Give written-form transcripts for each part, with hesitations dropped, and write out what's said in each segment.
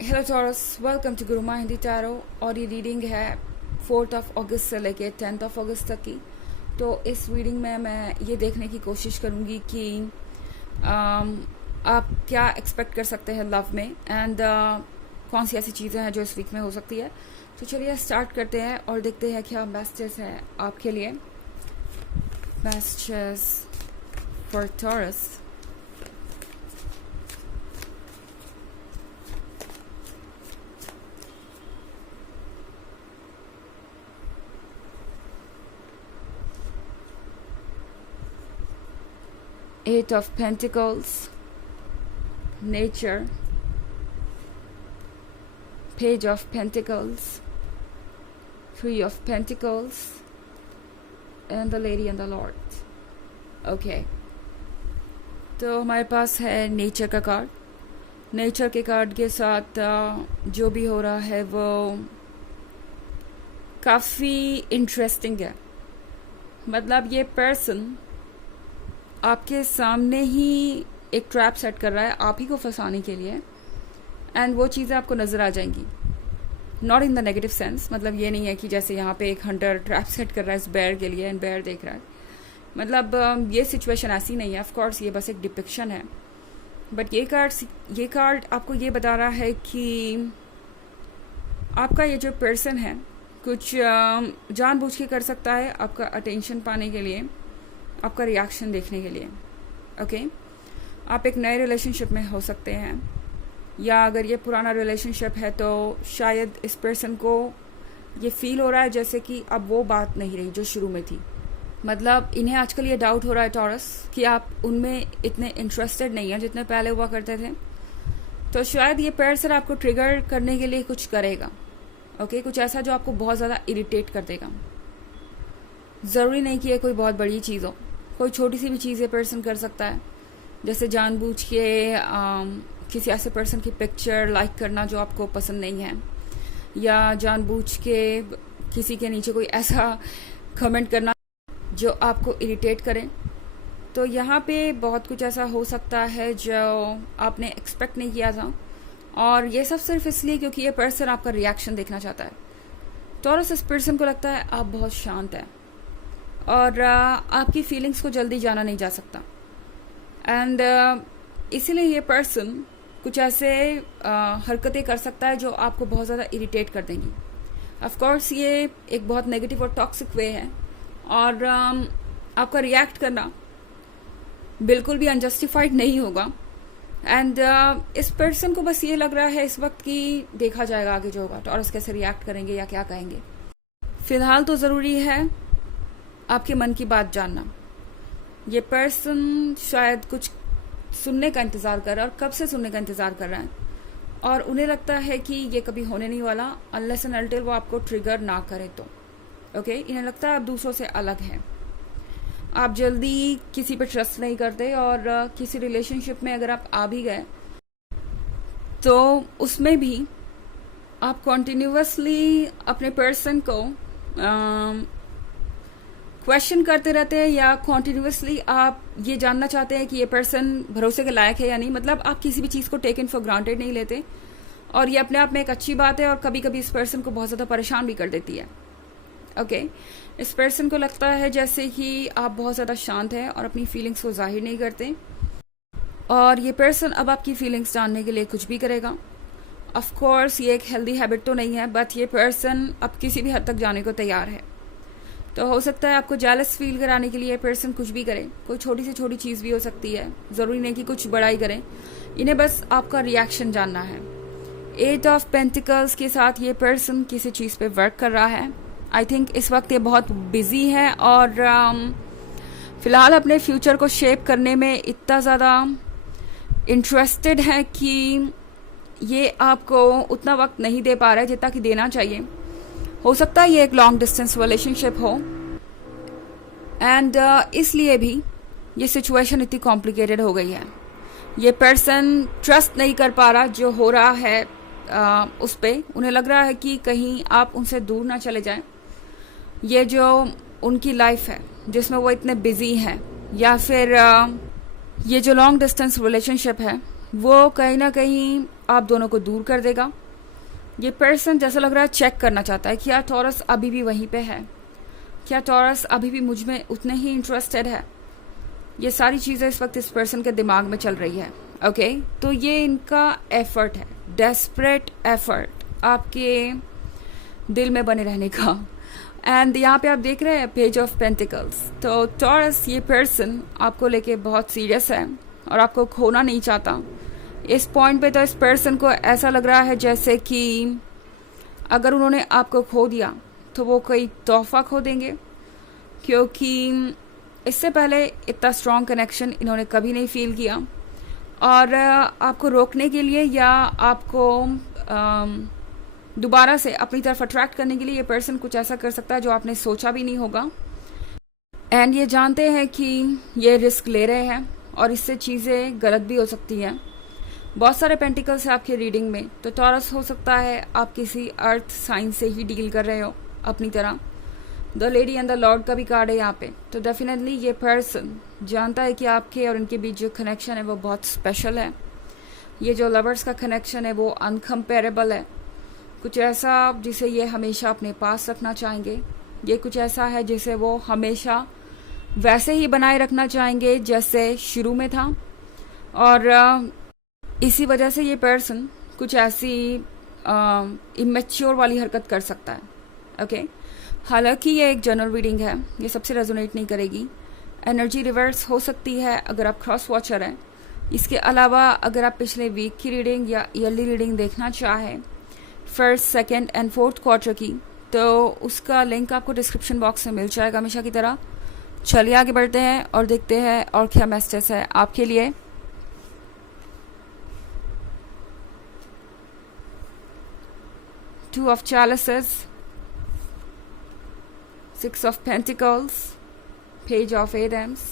Hello Taurus, welcome to Guruma Hindi tarot. और ये reading है 4 अगस्त से लेके 10 अगस्त तक की। तो इस रीडिंग में मैं ये देखने की कोशिश करूँगी कि आप क्या एक्सपेक्ट कर सकते हैं लव में, एंड कौन सी ऐसी चीज़ें हैं जो इस वीक में हो सकती है। तो चलिए स्टार्ट करते हैं और देखते हैं क्या मैसेजेस हैं आपके लिए। Messages for taurus. Eight of Pentacles, Nature, Page of Pentacles, Three of Pentacles, and the Lady and the Lord. Okay. तो हमारे पास है नेचर का कार्ड। नेचर के कार्ड के साथ जो भी हो रहा है वो काफ़ी इंटरेस्टिंग है। मतलब ये पर्सन आपके सामने ही एक ट्रैप सेट कर रहा है आप ही को फंसाने के लिए, एंड वो चीज़ें आपको नज़र आ जाएंगी। Not in the negative sense, मतलब ये नहीं है कि जैसे यहाँ पे एक हंटर ट्रैप सेट कर रहा है इस बेयर के लिए एंड बेयर देख रहा है। मतलब ये सिचुएशन ऐसी नहीं है। ऑफ कोर्स ये बस एक डिपिक्शन है, बट ये कार्ड आपको ये बता रहा है कि आपका ये जो पर्सन है कुछ जानबूझ के कर सकता है आपका अटेंशन पाने के लिए, आपका रिएक्शन देखने के लिए। ओके, आप एक नए रिलेशनशिप में हो सकते हैं, या अगर ये पुराना रिलेशनशिप है तो शायद इस पर्सन को ये फील हो रहा है जैसे कि अब वो बात नहीं रही जो शुरू में थी। मतलब इन्हें आजकल ये डाउट हो रहा है टॉरस कि आप उनमें इतने इंटरेस्टेड नहीं हैं जितने पहले हुआ करते थे। तो शायद ये पर्सन आपको ट्रिगर करने के लिए कुछ करेगा। ओके, कुछ ऐसा जो आपको बहुत ज़्यादा इरिटेट कर देगा। ज़रूरी नहीं कि ये कोई बहुत बड़ी चीज़ हो, कोई छोटी सी भी चीज़ ये पर्सन कर सकता है। जैसे जानबूझ के किसी ऐसे पर्सन की पिक्चर लाइक करना जो आपको पसंद नहीं है, या जानबूझ के किसी के नीचे कोई ऐसा कमेंट करना जो आपको इरिटेट करे। तो यहाँ पे बहुत कुछ ऐसा हो सकता है जो आपने एक्सपेक्ट नहीं किया था, और ये सब सिर्फ इसलिए क्योंकि ये पर्सन आपका रिएक्शन देखना चाहता है। टॉरस, इस पर्सन को लगता है आप बहुत शांत हैं और आपकी फीलिंग्स को जल्दी जाना नहीं जा सकता, एंड इसीलिए ये पर्सन कुछ ऐसे हरकतें कर सकता है जो आपको बहुत ज़्यादा इरिटेट कर देंगी। ऑफ कोर्स ये एक बहुत नेगेटिव और टॉक्सिक वे है, और आपका रिएक्ट करना बिल्कुल भी अनजस्टिफाइड नहीं होगा। एंड इस पर्सन को बस ये लग रहा है इस वक्त कि देखा जाएगा आगे जो होगा, टॉरस कैसे रिएक्ट करेंगे या क्या कहेंगे। फिलहाल तो ज़रूरी है आपके मन की बात जानना। ये पर्सन शायद कुछ सुनने का इंतज़ार कर रहा है, और कब से सुनने का इंतज़ार कर रहा है, और उन्हें लगता है कि ये कभी होने नहीं वाला अनलेस एंड अनटिल वो आपको ट्रिगर ना करे तो। ओके, इन्हें लगता है आप दूसरों से अलग हैं, आप जल्दी किसी पर ट्रस्ट नहीं करते, और किसी रिलेशनशिप में अगर आप आ भी गए तो उसमें भी आप कॉन्टिन्यूसली अपने पर्सन को क्वेश्चन करते रहते हैं, या कॉन्टिन्यूसली आप ये जानना चाहते हैं कि ये पर्सन भरोसे के लायक है या नहीं। मतलब आप किसी भी चीज़ को टेकन फॉर ग्रांटेड नहीं लेते, और ये अपने आप में एक अच्छी बात है, और कभी कभी इस पर्सन को बहुत ज़्यादा परेशान भी कर देती है। ओके, इस पर्सन को लगता है जैसे कि आप बहुत ज़्यादा शांत हैं और अपनी फीलिंग्स को जाहिर नहीं करते, और ये पर्सन अब आपकी फीलिंग्स जानने के लिए कुछ भी करेगा। ऑफ कोर्स ये एक हेल्दी हैबिट तो नहीं है, बट ये पर्सन अब किसी भी हद तक जाने को तैयार है। तो हो सकता है आपको जेलस फील कराने के लिए पर्सन कुछ भी करे, कोई छोटी से छोटी चीज़ भी हो सकती है, ज़रूरी नहीं कि कुछ बड़ा ही करें। इन्हें बस आपका रिएक्शन जानना है। 8 ऑफ पेंटिकल्स के साथ ये पर्सन किसी चीज़ पे वर्क कर रहा है। आई थिंक इस वक्त ये बहुत बिजी है, और फ़िलहाल अपने फ्यूचर को शेप करने में इतना ज़्यादा इंटरेस्टेड है कि ये आपको उतना वक्त नहीं दे पा रहा है जितना कि देना चाहिए। हो सकता है ये एक लॉन्ग डिस्टेंस रिलेशनशिप हो, एंड इसलिए भी ये सिचुएशन इतनी कॉम्प्लिकेटेड हो गई है। ये पर्सन ट्रस्ट नहीं कर पा रहा जो हो रहा है उस पे। उन्हें लग रहा है कि कहीं आप उनसे दूर ना चले जाएं। ये जो उनकी लाइफ है जिसमें वो इतने बिजी हैं, या फिर ये जो लॉन्ग डिस्टेंस रिलेशनशिप है वो कहीं ना कहीं आप दोनों को दूर कर देगा। ये पर्सन जैसा लग रहा है चेक करना चाहता है कि क्या टॉरस अभी भी वहीं पे है, क्या टॉरस अभी भी मुझ में उतने ही इंटरेस्टेड है। ये सारी चीज़ें इस वक्त इस पर्सन के दिमाग में चल रही है। ओके, तो ये इनका एफर्ट है, डेस्परेट एफर्ट आपके दिल में बने रहने का। एंड यहाँ पे आप देख रहे हैं पेज ऑफ पेंटिकल्स। तो टॉरस, ये पर्सन आपको लेके बहुत सीरियस है और आपको खोना नहीं चाहता। इस पॉइंट पे तो इस पर्सन को ऐसा लग रहा है जैसे कि अगर उन्होंने आपको खो दिया तो वो कोई तोहफा खो देंगे, क्योंकि इससे पहले इतना स्ट्रॉन्ग कनेक्शन इन्होंने कभी नहीं फील किया। और आपको रोकने के लिए या आपको दोबारा से अपनी तरफ अट्रैक्ट करने के लिए ये पर्सन कुछ ऐसा कर सकता है जो आपने सोचा भी नहीं होगा। एंड ये जानते हैं कि ये रिस्क ले रहे हैं और इससे चीज़ें गलत भी हो सकती हैं। बहुत सारे पेंटिकल्स है आपकी रीडिंग में, तो टॉरस हो सकता है आप किसी अर्थ साइन से ही डील कर रहे हो अपनी तरह। The lady and the Lord का भी कार्ड है यहाँ पे। तो डेफिनेटली ये पर्सन जानता है कि आपके और इनके बीच जो कनेक्शन है वो बहुत स्पेशल है। ये जो लवर्स का कनेक्शन है वो अनकम्पेरेबल है। कुछ ऐसा जिसे ये हमेशा अपने पास रखना चाहेंगे। ये कुछ ऐसा है जिसे वो हमेशा वैसे ही बनाए रखना चाहेंगे जैसे शुरू में था। और इसी वजह से ये पर्सन कुछ ऐसी इमेच्योर वाली हरकत कर सकता है। ओके, हालांकि ये एक जनरल रीडिंग है, ये सबसे रेजोनेट नहीं करेगी। एनर्जी रिवर्स हो सकती है अगर आप क्रॉस वॉचर हैं। इसके अलावा अगर आप पिछले वीक की रीडिंग या ईयरली रीडिंग देखना चाहें, first, second and fourth quarter की, तो उसका लिंक आपको डिस्क्रिप्शन बॉक्स में मिल जाएगा हमेशा की तरह। चलिए आगे बढ़ते हैं और देखते हैं और क्या मैसेज है आपके लिए। Two of Chalices, Six of Pentacles, Page of Adams,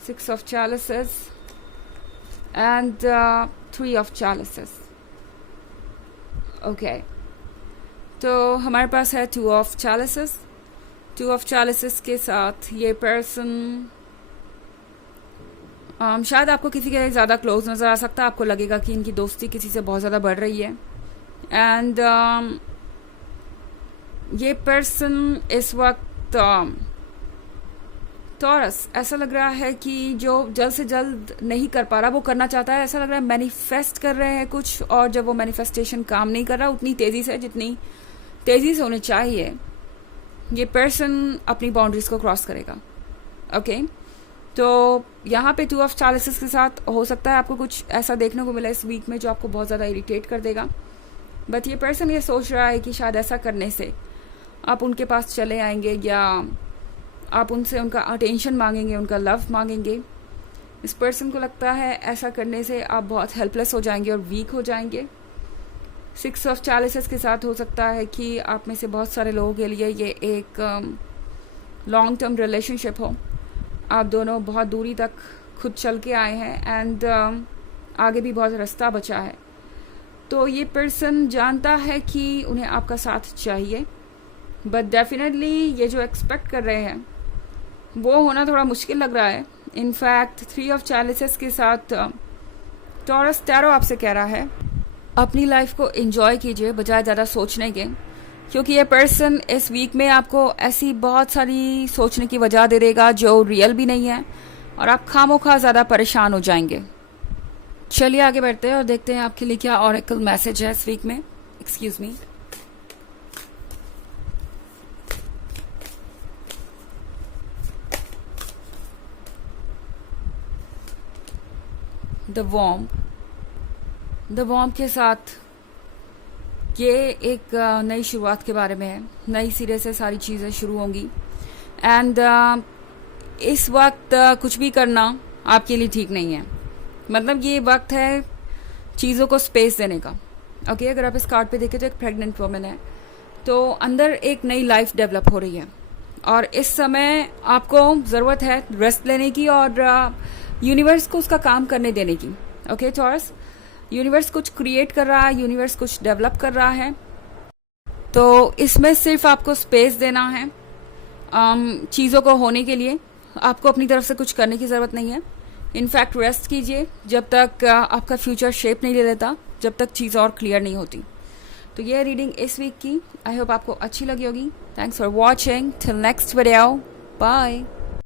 Six of Chalices, and Three of Chalices. Okay, तो हमारे पास है Two of Chalices. Two of Chalices के साथ ये पर्सन शायद आपको किसी के ज़्यादा क्लोज नज़र आ सकता है। आपको लगेगा कि इनकी दोस्ती किसी से बहुत ज़्यादा बढ़ रही है। एंड ये पर्सन इस वक्त टॉरस ऐसा लग रहा है कि जो जल्द से जल्द नहीं कर पा रहा वो करना चाहता है। ऐसा लग रहा है मैनिफेस्ट कर रहे हैं कुछ, और जब वो मैनिफेस्टेशन काम नहीं कर रहा उतनी तेज़ी से जितनी तेज़ी से होनी चाहिए, ये पर्सन अपनी बाउंड्रीज को क्रॉस करेगा। ओके, तो यहाँ पे टू ऑफ चालिसेस के साथ हो सकता है आपको कुछ ऐसा देखने को मिला इस वीक में जो आपको बहुत ज़्यादा इरिटेट कर देगा। बट ये पर्सन ये सोच रहा है कि शायद ऐसा करने से आप उनके पास चले आएंगे या आप उनसे उनका अटेंशन मांगेंगे, उनका लव मांगेंगे। इस पर्सन को लगता है ऐसा करने से आप बहुत हेल्पलेस हो जाएंगे और वीक हो जाएंगे। सिक्स ऑफ चालिसेस के साथ हो सकता है कि आप में से बहुत सारे लोगों के लिए ये एक लॉन्ग टर्म रिलेशनशिप हो। आप दोनों बहुत दूरी तक खुद चल के आए हैं एंड आगे भी बहुत रास्ता बचा है। तो ये पर्सन जानता है कि उन्हें आपका साथ चाहिए, बट डेफिनेटली ये जो एक्सपेक्ट कर रहे हैं वो होना थोड़ा मुश्किल लग रहा है। इनफैक्ट थ्री ऑफ चालिसेस के साथ टॉरस टैरो आपसे कह रहा है अपनी लाइफ को एंजॉय कीजिए बजाय ज़्यादा सोचने के, क्योंकि ये पर्सन इस वीक में आपको ऐसी बहुत सारी सोचने की वजह दे देगा जो रियल भी नहीं है और आप खामोखा ज़्यादा परेशान हो जाएंगे। चलिए आगे बढ़ते हैं और देखते हैं आपके लिए क्या ऑरेकल मैसेज है इस वीक में। Excuse me. द वॉर्म के साथ ये एक नई शुरुआत के बारे में है। नई सिरे से सारी चीज़ें शुरू होंगी एंड इस वक्त कुछ भी करना आपके लिए ठीक नहीं है। मतलब ये वक्त है चीज़ों को स्पेस देने का। ओके, अगर आप इस कार्ड पे देखें तो एक प्रेग्नेंट वुमन है, तो अंदर एक नई लाइफ डेवलप हो रही है और इस समय आपको ज़रूरत है रेस्ट लेने की और यूनिवर्स को उसका काम करने देने की। ओके टॉरस, यूनिवर्स कुछ क्रिएट कर रहा है, यूनिवर्स कुछ डेवलप कर रहा है, तो इसमें सिर्फ आपको स्पेस देना है चीज़ों को होने के लिए। आपको अपनी तरफ से कुछ करने की ज़रूरत नहीं है। इनफैक्ट रेस्ट कीजिए जब तक आपका फ्यूचर शेप नहीं ले लेता, जब तक चीज़ और क्लियर नहीं होती। तो ये रीडिंग इस वीक की, आई होप आपको अच्छी लगी होगी। Thanks for watching, till next video, bye.